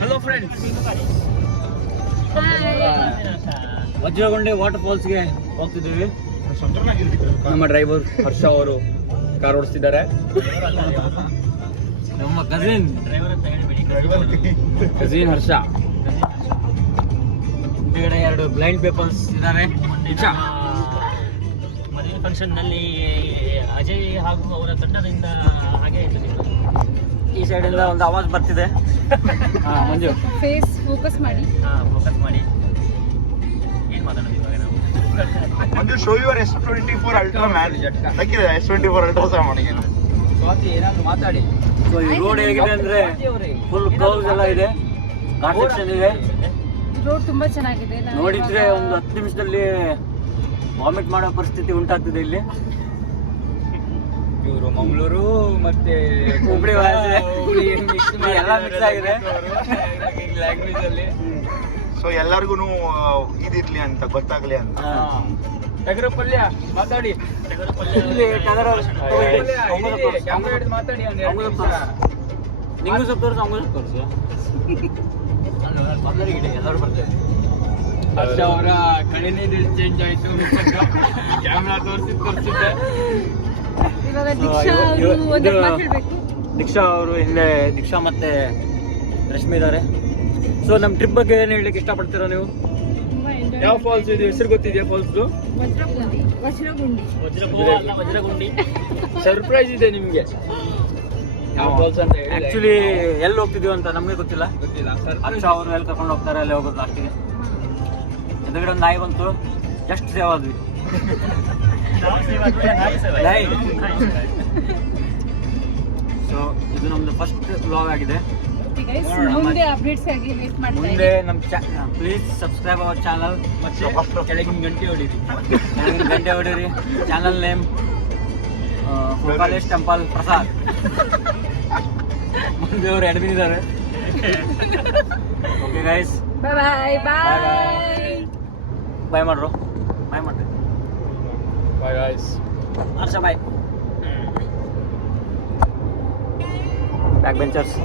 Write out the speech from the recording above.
Hello friends, Vajragonde water ಫಾಲ್ಸ್ಗೆ ಹೋಗ್ತಿದ್ದೀವಿ. ನಮ್ಮ ಡ್ರೈವರ್ ಹರ್ಷ ಅವರು ಕಾರ್ ಓಡಿಸ್ತಿದ್ದಾರೆ. ನಮ್ಮ ಕಸಿನ್ ಹರ್ಷ. ಹಿಂದ್ಗಡೆ 2 ಬ್ಲೈಂಡ್ ಪೀಪಲ್ಸ್ ಇದ್ದಾರೆ. ಮದುವೆ ಫಂಕ್ಷನ್ ನಲ್ಲಿ ಅಜಯ್ ಹಾಗೂ ಅವರ ತಂಡದಿಂದ ಹಾಗೆ ಈ ಸೈಡ್ ಇಂದ ಒಂದು ಆವಾಜ್ ಬರ್ತಿದೆ. ಮಂಜು ಫೇಸ್ ಫೋಕಸ್ ಮಾಡಿ. ಫೋಕಸ್ ಮಾಡಿ. ಏನ್ ಮಾತಾಡೋದು ಇವಾಗ ನಾವು? Manju, show your S24 ultra man. ಹಾಕಿದೆ S24 ಅಲ್ಟ್ರಾ ಸಾಮಾನಿಗೆ. ಸ್ವಾತಿ ಏನಾದ್ರು ಮಾತಾಡಿ. ಸೊ ಈ ರೋಡ್ ಹೇಗಿದೆ ಅಂದ್ರೆ ಫುಲ್ ಕರ್ವ್ಸ್ ಎಲ್ಲ ಇದೆ, ಘಾಟ್ ಸೆಕ್ಷನ್ ಇದೆ. ರೋಡ್ ತುಂಬಾ ಚೆನ್ನಾಗಿದೆ. ನೋಡಿದ್ರೆ ಒಂದು 10 ನಿಮಿಷದಲ್ಲಿ ವಾಮಿಟ್ ಮಾಡೋ ಪರಿಸ್ಥಿತಿ ಉಂಟಾಗ್ತದೆ ಇಲ್ಲಿ. ಇವರು ಮಂಗಳೂರು ಮತ್ತೆ ಹುಬ್ಳಿ ಎಲ್ಲ ಮಿಕ್ಸ್ ಆಗಿದೆ ಲ್ಯಾಂಗ್ವೇಜ್ ಅಲ್ಲಿ. ಸೊ ಎಲ್ಲರಿಗೂ ಇದಿರ್ಲಿ ಅಂತ ಗೊತ್ತಾಗ್ಲಿ ಅಂತ. ಟಗರ ಪಲ್ಯ ಮಾತಾಡಿ. ನಿಂಗೂ ಸ್ವಲ್ಪ ತೋರಿಸು, ಅಂಗೂ ಸ್ವಲ್ಪ ತೋರಿಸು. ಎಲ್ಲರೂ ಬರ್ತೇವೆ. ಹರ್ಷ ಅವರ ಕಡೆನೇ ಚೇಂಜ್ ಆಯ್ತು. ಕ್ಯಾಮ್ರಾ ತೋರಿಸಿದ್ದೆ. ಇವಾಗ ದೀಕ್ಷಾ ಅವರು ಒಂದು ಮಾತಾಡಬೇಕು. ದೀಕ್ಷಾ ಅವರು ಹಿಂದೆ, ದೀಕ್ಷಾ ಮತ್ತೆ ರಶ್ಮಿ ಇದ್ದಾರೆ. ಸೊ ನಮ್ಮ ಟ್ರಿಪ್ ಬಗ್ಗೆ ಏನು ಹೇಳಲಿಕ್ಕೆ ಇಷ್ಟಪಡ್ತೀರಾ ನೀವು? ಯಾವ ಫಾಲ್ಸ್ ಇದೆ ಹೆಸರು ಗೊತ್ತಿದೆಯಾ? ಫಾಲ್ಸ್ ವಜ್ರಗುಂಡಿ. ಸರ್ಪ್ರೈಸ್ ಇದೆ ನಿಮ್ಗೆ. ಯಾವ ಫಾಲ್ಸ್ ಅಂತ ಹೇಳಿ ಆಕ್ಚುಲಿ ಎಲ್ಲಿ ಹೋಗ್ತಿದೀವಿ ಅಂತ ನಮ್ಗೆ ಗೊತ್ತಿಲ್ಲ. ಹರ್ಷ ಅವರು ಎಲ್ಲಿ ಕರ್ಕೊಂಡು ಹೋಗ್ತಾರೆ ಅಲ್ಲಿ ಹೋಗೋದು ಲಾಸ್ಟಿಗೆ. ಎದುರುಗಡೆ ಒಂದು ನಾಯಿ ಬಂತು, ಜಸ್ಟ್ ಸೇವ್ ಆದ್ವಿ. ಸೊ ಇದು ನಮ್ದು ಫಸ್ಟ್ ವ್ಲಾಗ್ ಆಗಿದೆ. ಮುಂದೆ ಅಪ್ಡೇಟ್ಸ್ ಆಗಿ ವೇಟ್ ಮಾಡ್ತಾ ಮುಂದೆ ನಮ್ಮ ಪ್ಲೀಸ್ ಸಬ್ಸ್ಕ್ರೈಬ್ ಅವರ್ ಚಾನಲ್. ಮತ್ತೆ ಕೆಳಗಿನ ಗಂಟೆ ಹೊಡೀರಿ. Channel name college temple Prasad. ಮುಂದೆ ಅವರು ಅಡ್ಮಿನ್ ಇದ್ದಾರೆ. ಓಕೆ ಗೈಸ್, ಬಾಯ್ ಬಾಯ್. ಬಾಯ್ ಮಾಡ್ರು. ಬಾಯ್ ಮಾಡ್ರಿ. Bye guys. Harsha bye. Back benchers.